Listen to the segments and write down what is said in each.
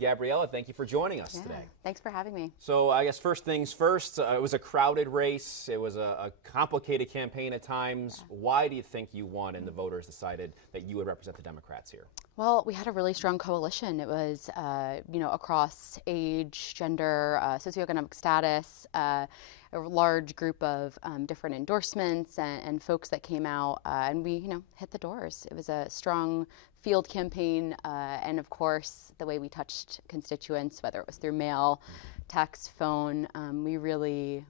Gabriella, thank you for joining us today. Thanks for having me. So I guess first things first, it was a crowded race. It was a complicated campaign at times. Why do you think you won and the voters decided that you would represent the Democrats here? Well, we had a really strong coalition. It was, across age, gender, socioeconomic status, a large group of different endorsements and folks that came out, and we, hit the doors. It was a strong field campaign, and of course, the way we touched constituents, whether it was through mail, text, phone, we really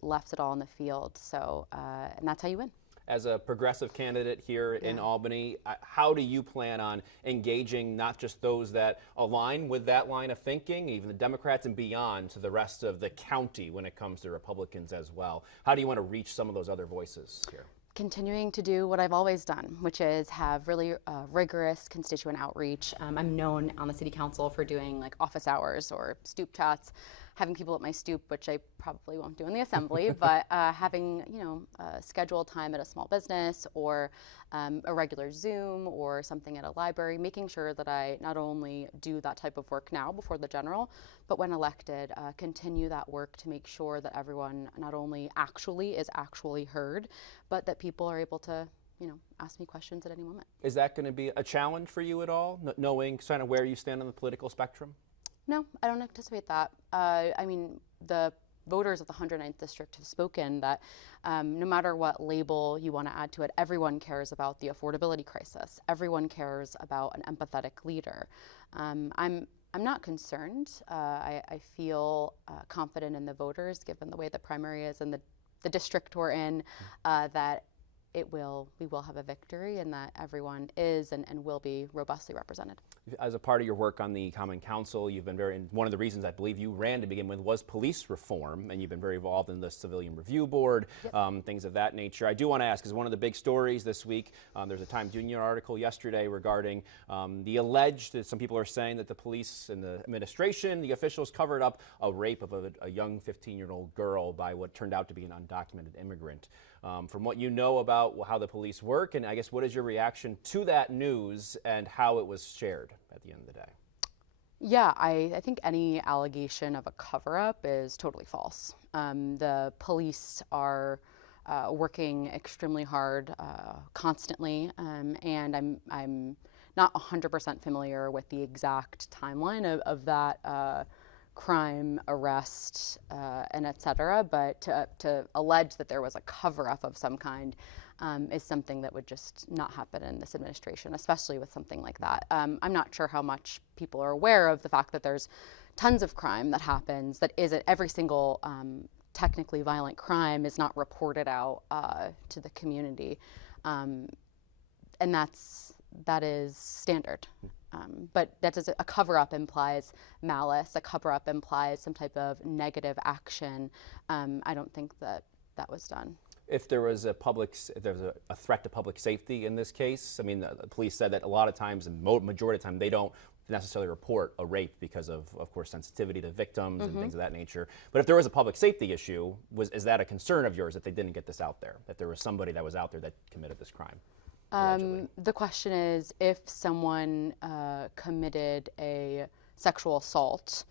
left it all in the field. So, and that's how you win. As a progressive candidate here in Albany, how do you plan on engaging not just those that align with that line of thinking, even the Democrats and beyond, to the rest of the county when it comes to Republicans as well? How do you want to reach some of those other voices here? Continuing to do what I've always done, which is have really rigorous constituent outreach. I'm known on the city council for doing like office hours or stoop chats, having people at my stoop, which I probably won't do in the assembly, but having a scheduled time at a small business or a regular Zoom or something at a library, making sure that I not only do that type of work now before the general, but when elected, continue that work to make sure that everyone not only is actually heard, but that people are able to ask me questions at any moment. Is that going to be a challenge for you at all, knowing kind of where you stand on the political spectrum? No, I don't anticipate that. I mean, the voters of the 109th District have spoken that no matter what label you want to add to it, everyone cares about the affordability crisis. Everyone cares about an empathetic leader. I'm not concerned. I feel confident in the voters, given the way the primary is and the district we're in, that we will have a victory and that everyone is and will be robustly represented. As a part of your work on the Common Council, you've been one of the reasons I believe you ran to begin with was police reform, and you've been very involved in the Civilian Review Board, things of that nature. I do want to ask, because one of the big stories this week, there's a Times Union article yesterday regarding the alleged, some people are saying that the police and the administration, the officials covered up a rape of a young 15-year-old girl by what turned out to be an undocumented immigrant. From what you know about how the police work, and I guess what is your reaction to that news and how it was shared at the end of the day? Yeah, I think any allegation of a cover-up is totally false. The police are working extremely hard constantly, and I'm not 100% familiar with the exact timeline of that crime, arrest, and et cetera, but to allege that there was a cover-up of some kind is something that would just not happen in this administration, especially with something like that. I'm not sure how much people are aware of the fact that there's tons of crime that happens that isn't every single technically violent crime is not reported out to the community, and that is standard. But that does a cover-up implies malice. A cover-up implies some type of negative action. I don't think that was done. If there was a threat to public safety in this case, I mean, the police said that a lot of times, and majority of the time, they don't necessarily report a rape because of course, sensitivity to victims and things of that nature. But if there was a public safety issue, is that a concern of yours that they didn't get this out there, that there was somebody that was out there that committed this crime? The question is, if someone committed a sexual assault,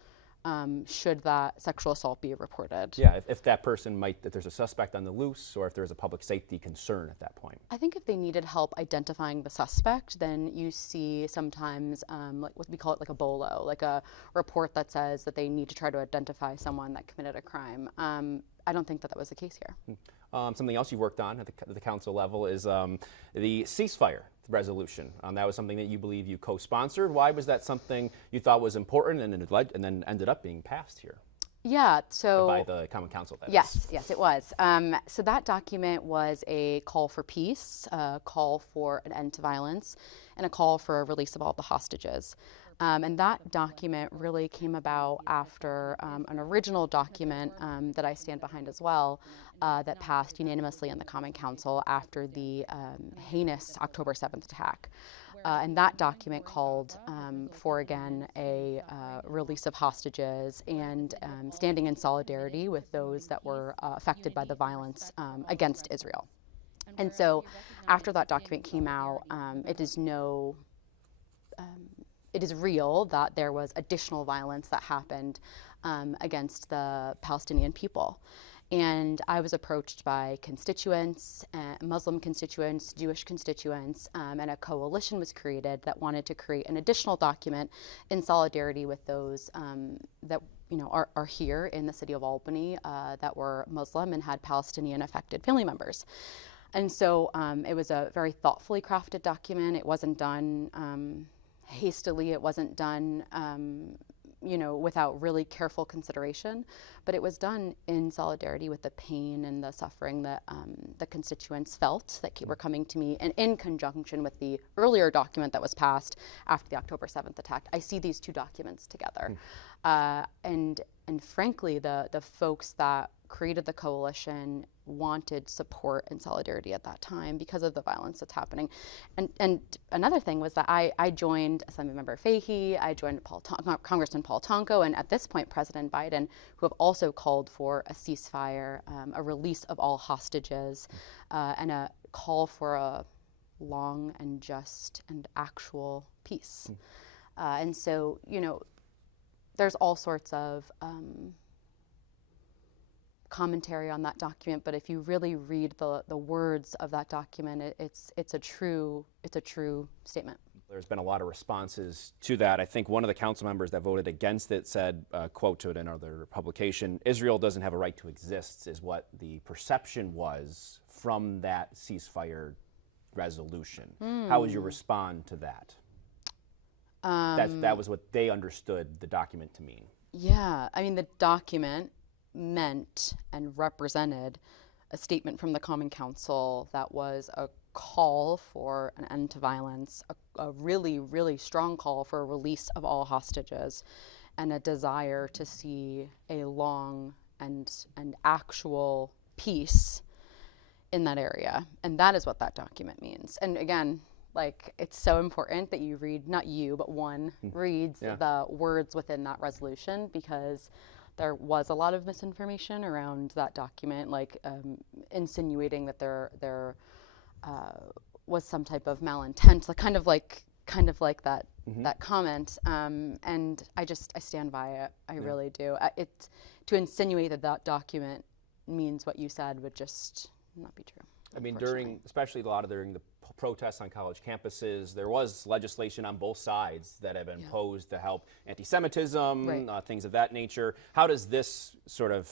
should that sexual assault be reported? Yeah, if that person if there's a suspect on the loose, or if there's a public safety concern at that point. I think if they needed help identifying the suspect, then you see sometimes, like what we call it, like a BOLO, like a report that says that they need to try to identify someone that committed a crime. I don't think that was the case here. Something else you worked on at the council level is the ceasefire resolution. That was something that you believe you co-sponsored. Why was that something you thought was important and then ended up being passed here? Yeah, so by the Common Council. Yes, it was. So that document was a call for peace, a call for an end to violence, and a call for a release of all the hostages. And that document really came about after an original document that I stand behind as well that passed unanimously in the Common Council after the heinous October 7th attack. And that document called for, again, a release of hostages and standing in solidarity with those that were affected by the violence against Israel. And so after that document came out, it is no it is real that there was additional violence that happened against the Palestinian people. And I was approached by constituents, Muslim constituents, Jewish constituents, and a coalition was created that wanted to create an additional document in solidarity with those that are here in the city of Albany that were Muslim and had Palestinian affected family members. And so it was a very thoughtfully crafted document. It wasn't done hastily. It wasn't done without really careful consideration, but it was done in solidarity with the pain and the suffering that the constituents felt that were coming to me, and in conjunction with the earlier document that was passed after the October 7th attack. I see these two documents together. And frankly, the folks that created the coalition wanted support and solidarity at that time because of the violence that's happening. And another thing was that I joined Assemblymember Fahey, I joined Congressman Paul Tonko, and at this point President Biden, who have also called for a ceasefire, a release of all hostages, and a call for a long and just and actual peace. And so, there's all sorts of commentary on that document, but if you really read the words of that document, it's a true statement. There's been a lot of responses to that. I think one of the council members that voted against it said, quote to it in another publication, "Israel doesn't have a right to exist," is what the perception was from that ceasefire resolution. How would you respond to that? That was what they understood the document to mean. Yeah, I mean, the document meant and represented a statement from the Common Council that was a call for an end to violence, a really, really strong call for a release of all hostages, and a desire to see a long and actual peace in that area. And that is what that document means. And again, it's so important that you read, not you, but one reads the words within that resolution, because there was a lot of misinformation around that document, insinuating that there was some type of malintent, kind of like that that comment. And I stand by it. I really do. To insinuate that document means what you said would just not be true. I mean, especially during the protests on college campuses, there was legislation on both sides that have been posed to help anti-Semitism, things of that nature. How does this sort of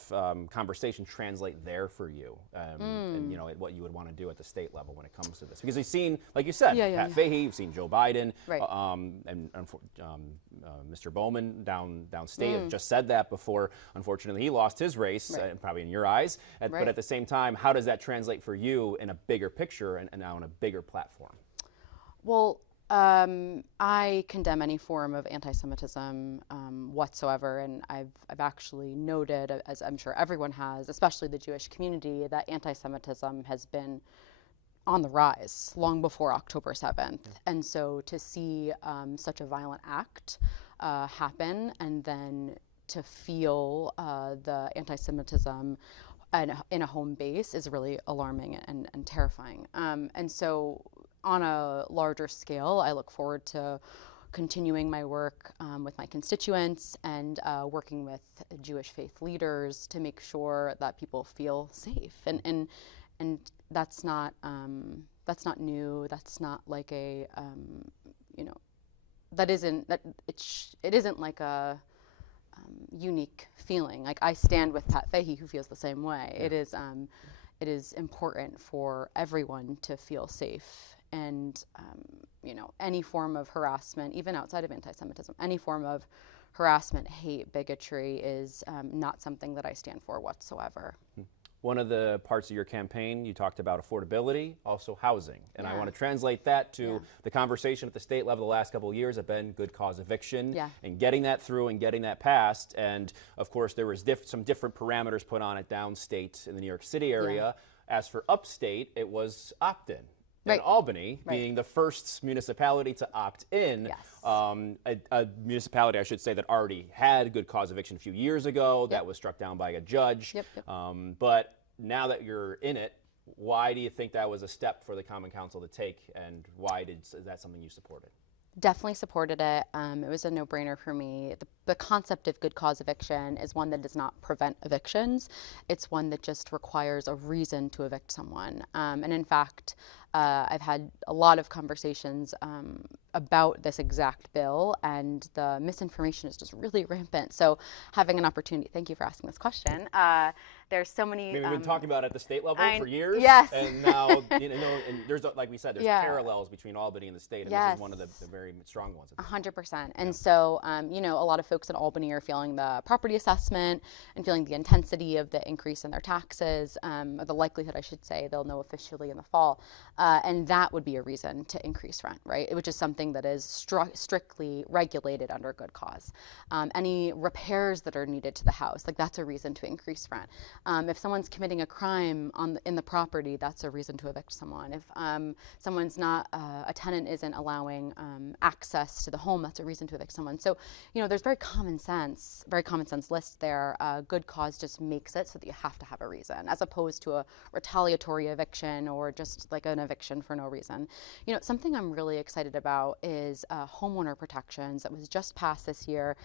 conversation translate there for you, and what you would want to do at the state level when it comes to this? Because you've seen, like you said, Pat Fahey, you've seen Joe Biden, and Mr. Bowman downstate just said that before. Unfortunately, he lost his race, probably in your eyes. But at the same time, how does that translate for you in a bigger picture and now on a bigger platform? Well, I condemn any form of anti-Semitism whatsoever, and I've actually noted, as I'm sure everyone has, especially the Jewish community, that anti-Semitism has been on the rise long before October 7th. And so to see such a violent act happen, and then to feel the anti-Semitism in a home base is really alarming and terrifying. And so on a larger scale, I look forward to continuing my work with my constituents and working with Jewish faith leaders to make sure that people feel safe. And that's not new. That's not like it isn't like a unique feeling. Like, I stand with Pat Fahey, who feels the same way. It is important for everyone to feel safe, and any form of harassment, even outside of anti-Semitism, any form of harassment, hate, bigotry is not something that I stand for whatsoever. One of the parts of your campaign, you talked about affordability, also housing. And I want to translate that to the conversation at the state level the last couple of years have been good cause eviction and getting that through and getting that passed. And of course, there was some different parameters put on it downstate in the New York City area. As for upstate, it was opt-in. And Albany, being the first municipality to opt in, a municipality, I should say, that already had good cause eviction a few years ago. That was struck down by a judge. But now that you're in it, why do you think that was a step for the Common Council to take, and why is that something you supported? Definitely supported it. It was a no-brainer for me. The concept of good cause eviction is one that does not prevent evictions. It's one that just requires a reason to evict someone. And in fact, I've had a lot of conversations about this exact bill, and the misinformation is just really rampant. So having an opportunity, thank you for asking this question. There's so many. I mean, we've been talking about it at the state level for years. Yes. And now, and there's, like we said, there's parallels between Albany and the state, and this is one of the very strong ones. 100%. And so, a lot of folks in Albany are feeling the property assessment and feeling the intensity of the increase in their taxes, or the likelihood, I should say, they'll know officially in the fall. And that would be a reason to increase rent, right? Which is something that is strictly regulated under good cause. Any repairs that are needed to the house, like that's a reason to increase rent. If someone's committing a crime in the property, that's a reason to evict someone. If someone's not, a tenant isn't allowing access to the home, that's a reason to evict someone. So, there's very common sense list there. Good cause just makes it so that you have to have a reason, as opposed to a retaliatory eviction or just like an eviction for no reason. Something I'm really excited about is homeowner protections that was just passed this year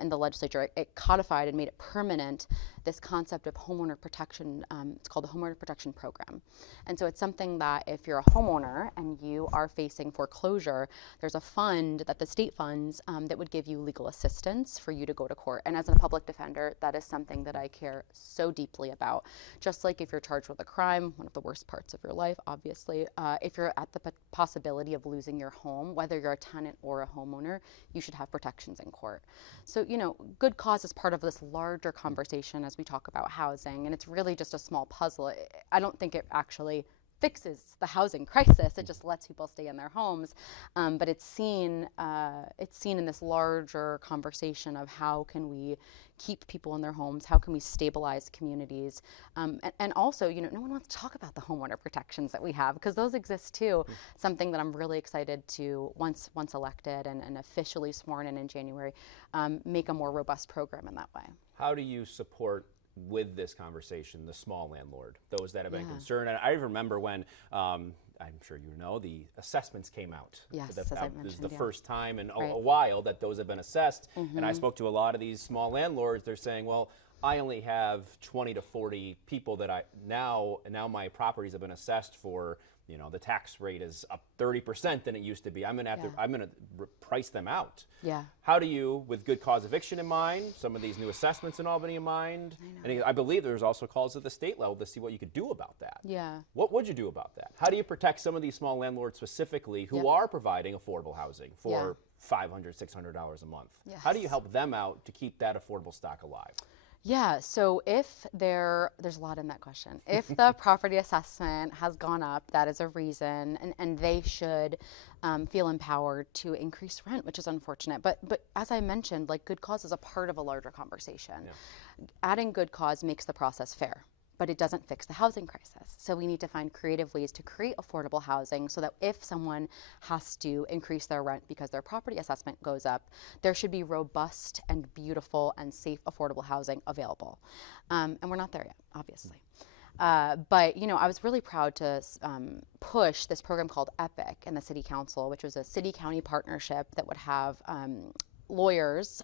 in the legislature. It codified and made it permanent this concept of homeowner protection. It's called the Homeowner Protection Program. And so it's something that if you're a homeowner and you are facing foreclosure, there's a fund that the state funds that would give you legal assistance for you to go to court. And as a public defender, that is something that I care so deeply about. Just like if you're charged with a crime, one of the worst parts of your life, obviously, if you're at the possibility of losing your home, whether you're a tenant or a homeowner, you should have protections in court. So, good cause is part of this larger conversation as we talk about housing, and it's really just a small puzzle. I don't think it actually fixes the housing crisis. It just lets people stay in their homes, but it's seen in this larger conversation of how can we keep people in their homes, how can we stabilize communities, and also, no one wants to talk about the homeowner protections that we have, because those exist too. Something that I'm really excited to, once elected and officially sworn in January, make a more robust program in that way. How do you support, with this conversation, the small landlord, those that have been concerned? And I remember when, I'm sure you know, the assessments came out. Yes, that as I was mentioned, the first time in Right. a while that those have been assessed. And I spoke to a lot of these small landlords. They're saying, well, I only have 20 to 40 people that now my properties have been assessed for, the tax rate is up 30% than it used to be. I'm going to price them out. Yeah. How do you, with good cause eviction in mind, some of these new assessments in Albany in mind, and I believe there's also calls at the state level to see what you could do about that. Yeah. What would you do about that? How do you protect some of these small landlords specifically who are providing affordable housing for $500, $600 a month? Yes. How do you help them out to keep that affordable stock alive? Yeah, so if there's a lot in that question. If the property assessment has gone up, that is a reason, and they should feel empowered to increase rent, which is unfortunate. But as I mentioned, like, good cause is a part of a larger conversation. Yeah. Adding good cause makes the process fair, but it doesn't fix the housing crisis. So we need to find creative ways to create affordable housing so that if someone has to increase their rent because their property assessment goes up, there should be robust and beautiful and safe affordable housing available. And we're not there yet, obviously. But, I was really proud to push this program called EPIC in the City Council, which was a city-county partnership that would have lawyers,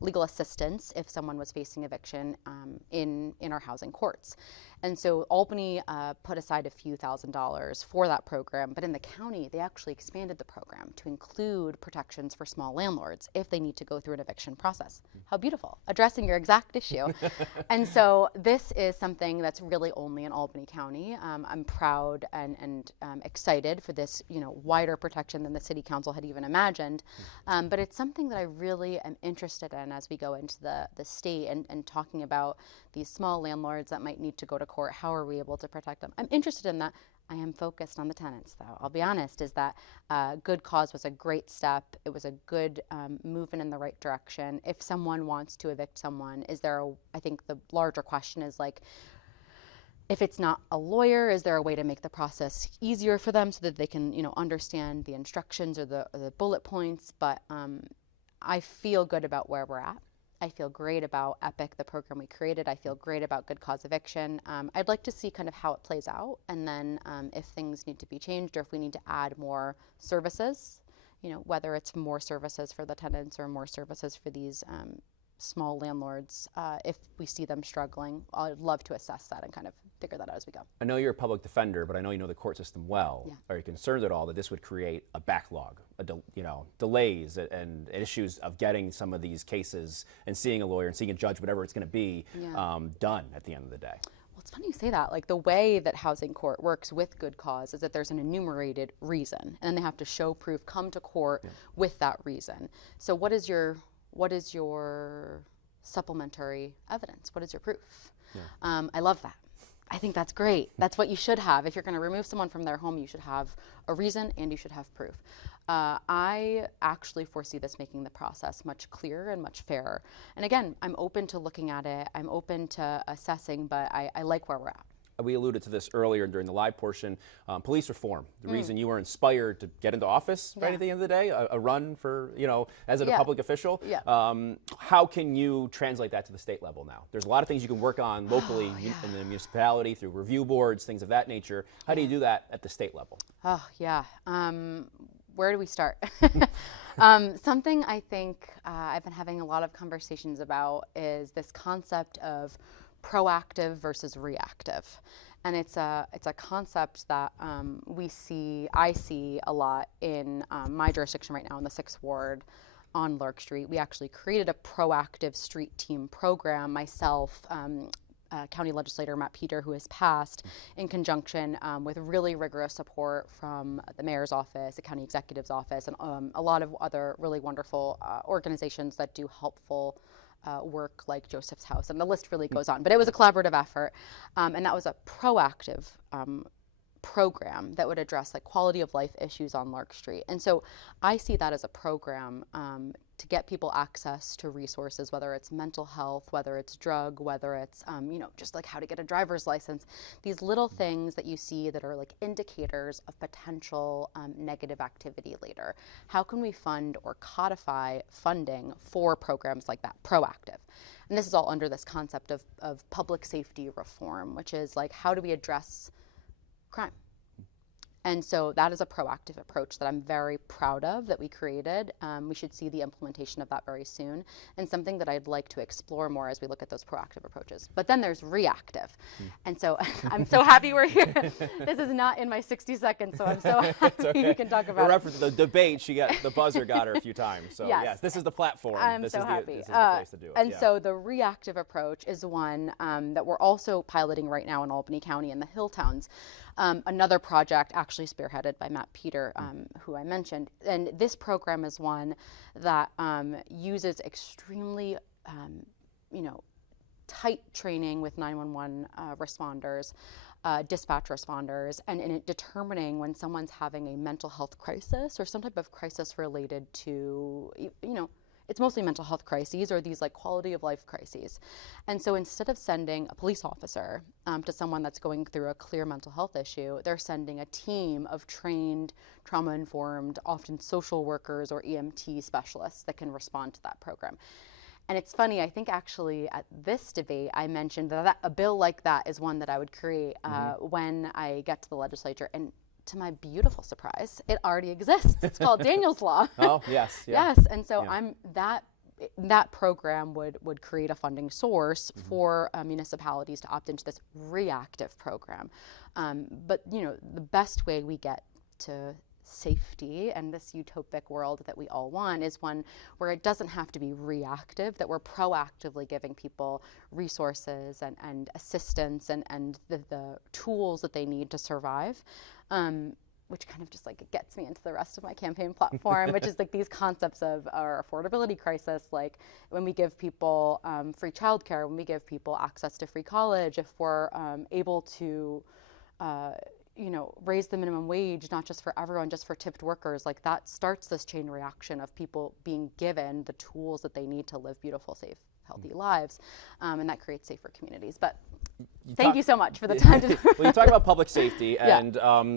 legal assistance if someone was facing eviction in our housing courts. And so Albany put aside a few $1,000s for that program, but in the county, they actually expanded the program to include protections for small landlords if they need to go through an eviction process. How beautiful, addressing your exact issue. And so this is something that's really only in Albany County. I'm proud and excited for this, wider protection than the City Council had even imagined. But it's something that I really am interested in as we go into the state and talking about these small landlords that might need to go to court. How are we able to protect them? I'm interested in that. I am focused on the tenants, though. I'll be honest, is that good cause was a great step. It was a good movement in the right direction. If someone wants to evict someone, I think the larger question is, like, if it's not a lawyer, is there a way to make the process easier for them so that they can, understand the instructions or the bullet points? But I feel good about where we're at. I feel great about EPIC, the program we created. I feel great about good cause eviction. I'd like to see kind of how it plays out, and then if things need to be changed or if we need to add more services, whether it's more services for the tenants or more services for these small landlords, if we see them struggling, I'd love to assess that and kind of figure that out as we go. I know you're a public defender, but I know you know the court system well. Yeah. Are you concerned at all that this would create a backlog, delays and issues of getting some of these cases and seeing a lawyer and seeing a judge, whatever it's going to be, done at the end of the day? Well, it's funny you say that. Like, the way that housing court works with good cause is that there's an enumerated reason, and then they have to show proof, come to court with that reason. So what is your supplementary evidence? What is your proof? I love that. I think that's great. That's what you should have. If you're going to remove someone from their home, you should have a reason and you should have proof. I actually foresee this making the process much clearer and much fairer. And again, I'm open to looking at it. I'm open to assessing, but I like where we're at. We alluded to this earlier during the live portion, police reform. The reason you were inspired to get into office, right, at the end of the day, a run for, as a public official. How can you translate that to the state level now? There's a lot of things you can work on locally in the municipality through review boards, things of that nature. How do you do that at the state level? Oh, yeah. Where do we start? Something I think I've been having a lot of conversations about is this concept of proactive versus reactive. And it's a concept that I see a lot in my jurisdiction right now in the 6th Ward on Lark Street. We actually created a proactive street team program, myself, County Legislator Matt Peter, who has passed, in conjunction with really rigorous support from the Mayor's office, the County Executive's office, and a lot of other really wonderful organizations that do helpful work, like Joseph's House, and the list really goes on. But it was a collaborative effort, and that was a proactive program that would address like quality of life issues on Lark Street. And so I see that as a program to get people access to resources, whether it's mental health, whether it's drug, whether it's just like how to get a driver's license. These little things that you see that are like indicators of potential negative activity later. How can we fund or codify funding for programs like that, proactive? And this is all under this concept of public safety reform, which is like, how do we address crime? And so that is a proactive approach that I'm very proud of that we created. We should see the implementation of that very soon, and something that I'd like to explore more as we look at those proactive approaches. But then there's reactive. And so I'm so happy we're here. This is not in my 60 seconds, so I'm so happy we can talk about it. For the debate, the buzzer got her a few times. So yes, this is the platform. I'm this so is happy. This is the place to do it. And so the reactive approach is one that we're also piloting right now in Albany County and the Hill Towns. Another project actually spearheaded by Matt Peter, who I mentioned. And this program is one that uses extremely, tight training with 911 responders, dispatch responders, and in determining when someone's having a mental health crisis or some type of crisis related to, it's mostly mental health crises or these like quality of life crises. And so instead of sending a police officer to someone that's going through a clear mental health issue, they're sending a team of trained, trauma-informed, often social workers or EMT specialists that can respond to that program. And it's funny, I think actually at this debate, I mentioned that a bill like that is one that I would create when I get to the legislature. And to my beautiful surprise, it already exists. It's called Daniel's Law. Oh, yes. Yeah. Yes, and so that program would create a funding source for municipalities to opt into this reactive program. But the best way we get to safety and this utopic world that we all want is one where it doesn't have to be reactive, that we're proactively giving people resources and assistance and the tools that they need to survive. Which kind of just like it gets me into the rest of my campaign platform, which is like these concepts of our affordability crisis, like when we give people free childcare, when we give people access to free college, if we're able to raise the minimum wage, not just for everyone, just for tipped workers, like that starts this chain reaction of people being given the tools that they need to live beautiful, safe, healthy lives, and that creates safer communities. But thank you so much for the time. Well, you talk about public safety, and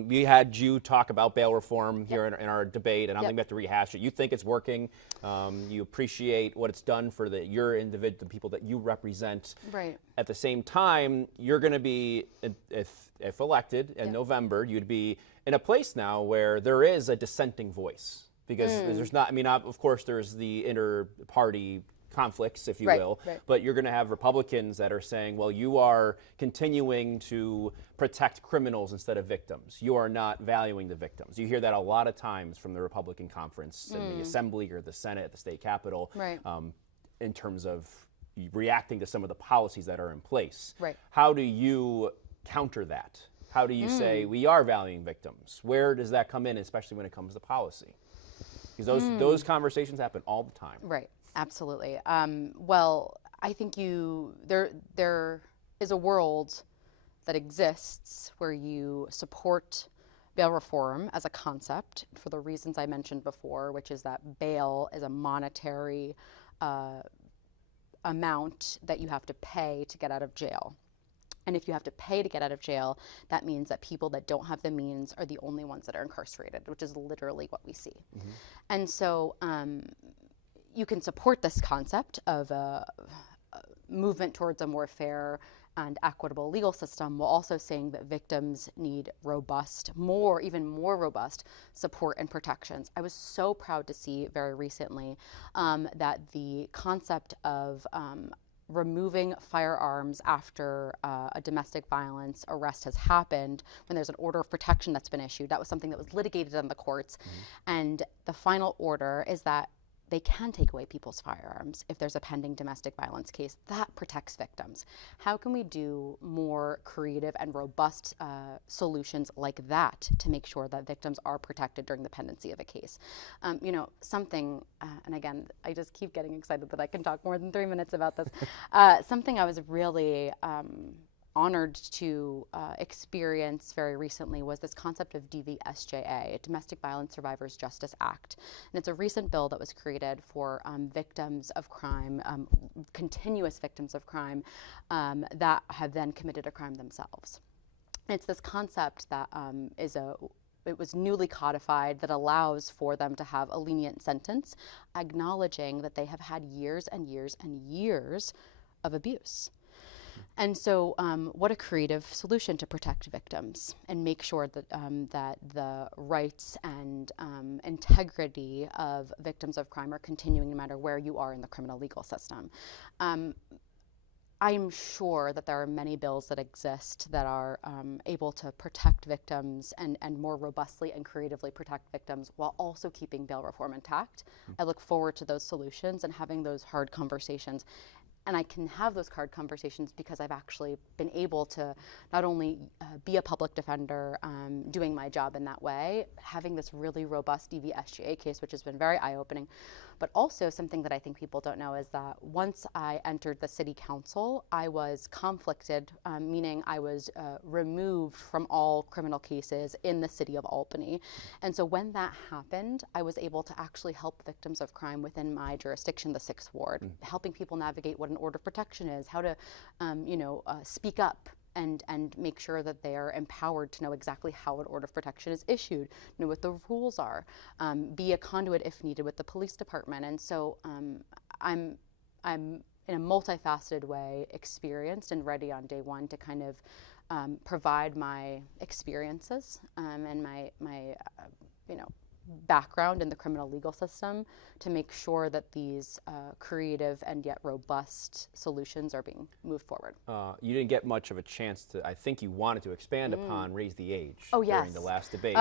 we had you talk about bail reform here in our debate, and I don't think we have to rehash it. You think it's working. You appreciate what it's done for the people that you represent. Right. At the same time, you're going to be, if elected in November, you'd be in a place now where there is a dissenting voice Because there's not, I mean, of course, there's the inter-party conflicts, if you Right, will, right. but you're going to have Republicans that are saying, well, you are continuing to protect criminals instead of victims. You are not valuing the victims. You hear that a lot of times from the Republican conference in the Assembly or the Senate, the state capitol, Right. In terms of reacting to some of the policies that are in place. Right. How do you counter that? How do you say we are valuing victims? Where does that come in, especially when it comes to policy? Because those conversations happen all the time. Right. Absolutely. Well, I think there is a world that exists where you support bail reform as a concept for the reasons I mentioned before, which is that bail is a monetary amount that you have to pay to get out of jail. And if you have to pay to get out of jail, that means that people that don't have the means are the only ones that are incarcerated, which is literally what we see. And so you can support this concept of a movement towards a more fair and equitable legal system while also saying that victims need robust, even more robust support and protections. I was so proud to see very recently that the concept of removing firearms after a domestic violence arrest has happened, when there's an order of protection that's been issued, that was something that was litigated in the courts. And the final order is that they can take away people's firearms if there's a pending domestic violence case. That protects victims. How can we do more creative and robust solutions like that to make sure that victims are protected during the pendency of a case? Something, and again, I just keep getting excited that I can talk more than 3 minutes about this. Something I was really honored to experience very recently was this concept of DVSJA, Domestic Violence Survivors Justice Act. And it's a recent bill that was created for victims of crime, continuous victims of crime that have then committed a crime themselves. And it's this concept that it was newly codified that allows for them to have a lenient sentence, acknowledging that they have had years and years and years of abuse. And so what a creative solution to protect victims and make sure that that the rights and integrity of victims of crime are continuing no matter where you are in the criminal legal system. I'm sure that there are many bills that exist that are able to protect victims and more robustly and creatively protect victims while also keeping bail reform intact. I look forward to those solutions and having those hard conversations. And I can have those hard conversations because I've actually been able to not only be a public defender, doing my job in that way, having this really robust DVSJA case, which has been very eye-opening, but also something that I think people don't know is that once I entered the city council, I was conflicted, meaning I was removed from all criminal cases in the city of Albany. And so when that happened, I was able to actually help victims of crime within my jurisdiction, the 6th Ward, helping people navigate what an order of protection is, how to speak up and make sure that they are empowered to know exactly how an order of protection is issued, know what the rules are, be a conduit if needed with the police department. And so I'm in a multifaceted way experienced and ready on day one to kind of provide my experiences and my background in the criminal legal system to make sure that these creative and yet robust solutions are being moved forward. You didn't get much of a chance to, I think you wanted to expand upon raise the age yes. during the last debate.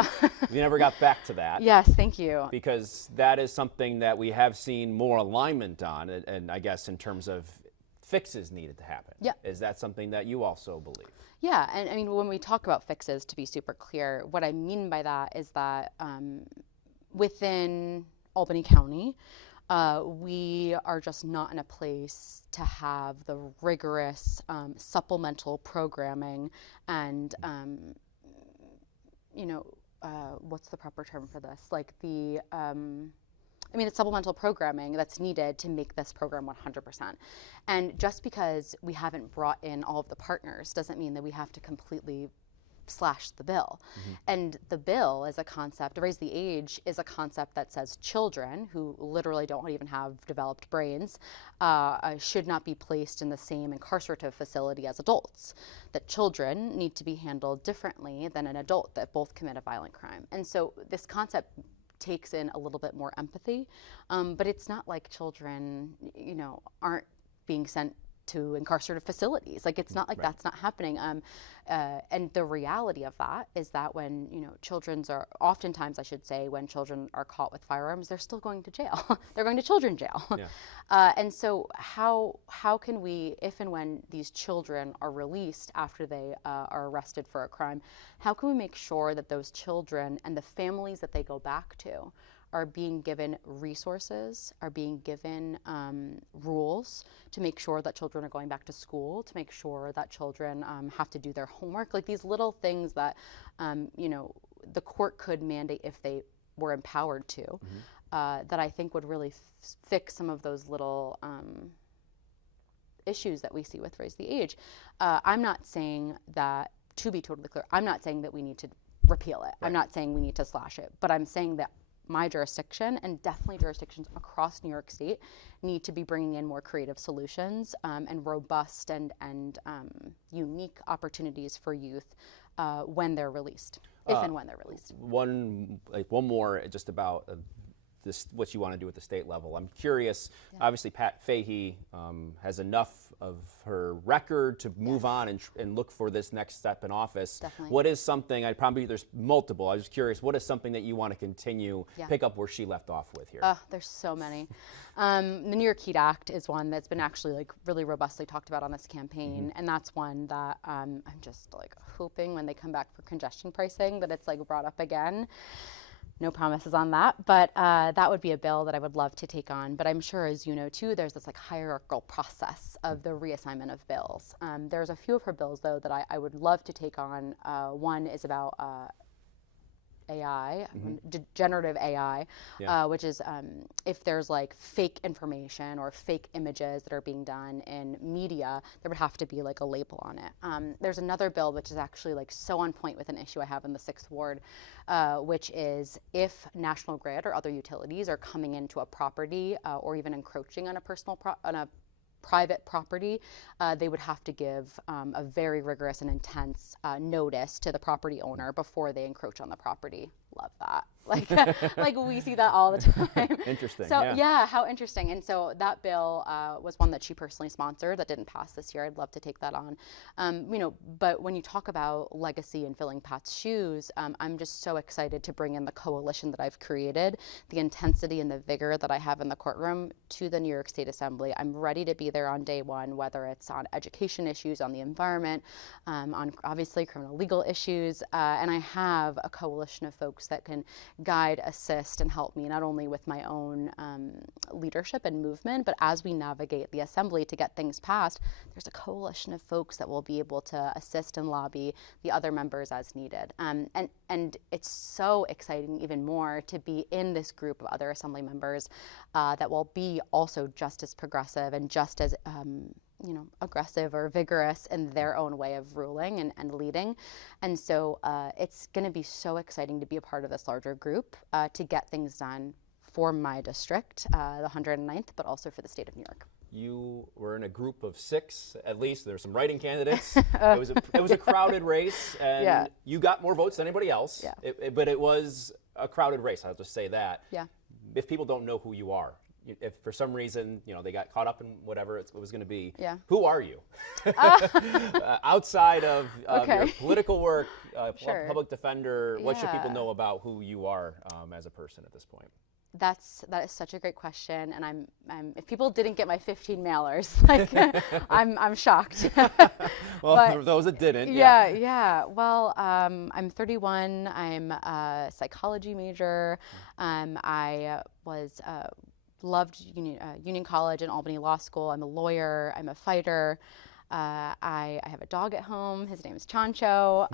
You never got back to that. Yes, thank you. Because that is something that we have seen more alignment on, and I guess in terms of fixes needed to happen. Yeah. Is that something that you also believe? Yeah, and I mean, when we talk about fixes, to be super clear, what I mean by that is that within Albany County, we are just not in a place to have the rigorous supplemental programming and, what's the proper term for this? Like the, it's supplemental programming that's needed to make this program 100%. And just because we haven't brought in all of the partners doesn't mean that we have to completely slash the bill. And the bill is a concept, raise the age is a concept that says children who literally don't even have developed brains should not be placed in the same incarcerative facility as adults. That children need to be handled differently than an adult that both commit a violent crime. And so this concept takes in a little bit more empathy. But it's not like children, aren't being sent to incarcerated facilities. Like, it's not like that's not happening. And the reality of that is that when, oftentimes I should say, when children are caught with firearms, they're still going to jail. They're going to children's jail. Yeah. And so how can we, if and when these children are released after they are arrested for a crime, how can we make sure that those children and the families that they go back to are being given resources, are being given rules to make sure that children are going back to school, to make sure that children have to do their homework, like these little things that, the court could mandate if they were empowered to, that I think would really fix some of those little issues that we see with Raise the Age. I'm not saying that, to be totally clear, I'm not saying that we need to repeal it. Right. I'm not saying we need to slash it, but I'm saying that my jurisdiction, and definitely jurisdictions across New York State, need to be bringing in more creative solutions and robust and unique opportunities for youth when they're released, if and when they're released. One more just about this, what you want to do at the state level. I'm curious, obviously Pat Fahey has enough of her record to move on and look for this next step in office. Definitely. What is something, there's multiple, I was curious, what is something that you want to continue, pick up where she left off with here? There's so many. The New York Heat Act is one that's been actually really robustly talked about on this campaign, and that's one that I'm just hoping when they come back for congestion pricing that it's brought up again. No promises on that, but that would be a bill that I would love to take on. But I'm sure, as you know too, there's this hierarchical process of the reassignment of bills. There's a few of her bills though that I would love to take on. One is about AI, generative AI, which is if there's fake information or fake images that are being done in media, there would have to be a label on it. There's another bill which is actually so on point with an issue I have in the 6th Ward, which is if National Grid or other utilities are coming into a property or even encroaching on a private property, they would have to give a very rigorous and intense notice to the property owner before they encroach on the property. Love that. We see that all the time. Interesting. So how interesting. And so that bill was one that she personally sponsored that didn't pass this year. I'd love to take that on. But when you talk about legacy and filling Pat's shoes, I'm just so excited to bring in the coalition that I've created, the intensity and the vigor that I have in the courtroom to the New York State Assembly. I'm ready to be there on day one, whether it's on education issues, on the environment, on obviously criminal legal issues. And I have a coalition of folks that can guide, assist, and help me not only with my own leadership and movement, but as we navigate the Assembly to get things passed, there's a coalition of folks that will be able to assist and lobby the other members as needed. And it's so exciting even more to be in this group of other Assembly members that will be also just as progressive and just as aggressive or vigorous in their own way of ruling and leading. And so it's going to be so exciting to be a part of this larger group to get things done for my district, the 109th, but also for the state of New York. You were in a group of 6, at least. There were some writing candidates. It was a crowded race, and you got more votes than anybody else. Yeah. But it was a crowded race, I'll just say that. Yeah. If people don't know who you are, if for some reason they got caught up in whatever it was going to be, who are you? Outside of your political work, Sure. public defender, what should people know about who you are as a person at this point? That is such a great question, and I'm if people didn't get my 15 mailers, I'm shocked. Well, but, for those that didn't, yeah. Well, I'm 31. I'm a psychology major. I was loved Union College and Albany Law School. I'm a lawyer. I'm a fighter. I have a dog at home. His name is Chancho.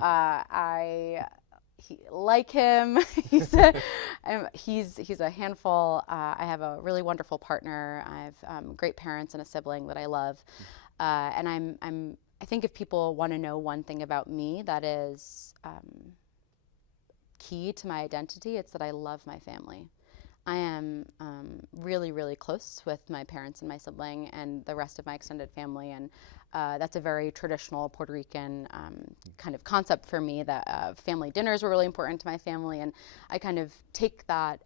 Like him, he's a handful. I have a really wonderful partner. I have great parents and a sibling that I love. And I think if people want to know one thing about me that is key to my identity, it's that I love my family. I am really, really close with my parents and my sibling and the rest of my extended family, and that's a very traditional Puerto Rican kind of concept for me, that family dinners were really important to my family, and I kind of take that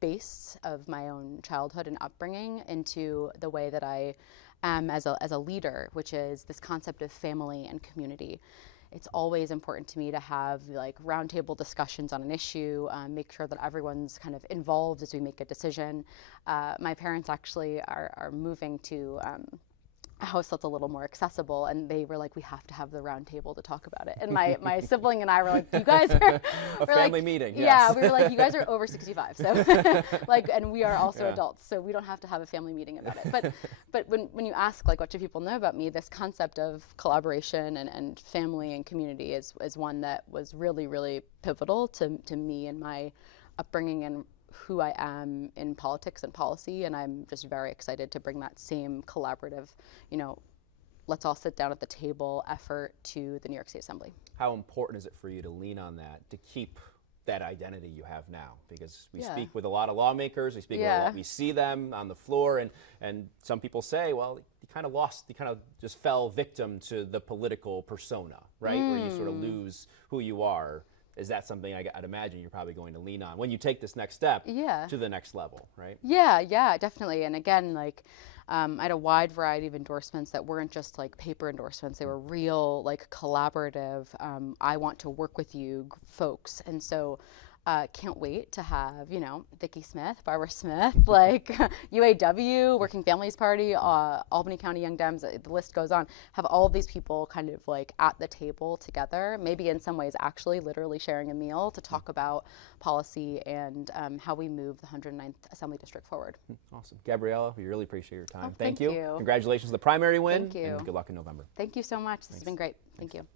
base of my own childhood and upbringing into the way that I am as a leader, which is this concept of family and community. It's always important to me to have like roundtable discussions on an issue, make sure that everyone's kind of involved as we make a decision. My parents actually are moving to a house that's a little more accessible, and they were like, we have to have the round table to talk about it. And my sibling and I were like, you guys are a family meeting. Yes. Yeah, we were like, you guys are over 65, so like, and we are also adults, so we don't have to have a family meeting about it. But when you ask like, what do people know about me, this concept of collaboration and family and community is one that was really, really pivotal to me and my upbringing and who I am in politics and policy, and I'm just very excited to bring that same collaborative, let's all sit down at the table effort to the New York State Assembly. How important is it for you to lean on that, to keep that identity you have now? Because we speak with a lot of lawmakers, we speak with a lot, we see them on the floor, and some people say, well, you kind of just fell victim to the political persona, right? Where you sort of lose who you are. Is that something I'd imagine you're probably going to lean on when you take this next step to the next level, right? Yeah, definitely. And again, like, I had a wide variety of endorsements that weren't just like paper endorsements. They were real, like collaborative, I want to work with you folks. And so can't wait to have, Vicki Smith, Barbara Smith, like UAW, Working Families Party, Albany County Young Dems, the list goes on, have all of these people kind of like at the table together, maybe in some ways actually literally sharing a meal to talk about policy and how we move the 109th Assembly District forward. Awesome. Gabriella, we really appreciate your time. Thank you. Congratulations on the primary win. Thank you. And good luck in November. Thank you so much. This has been great. Thank you.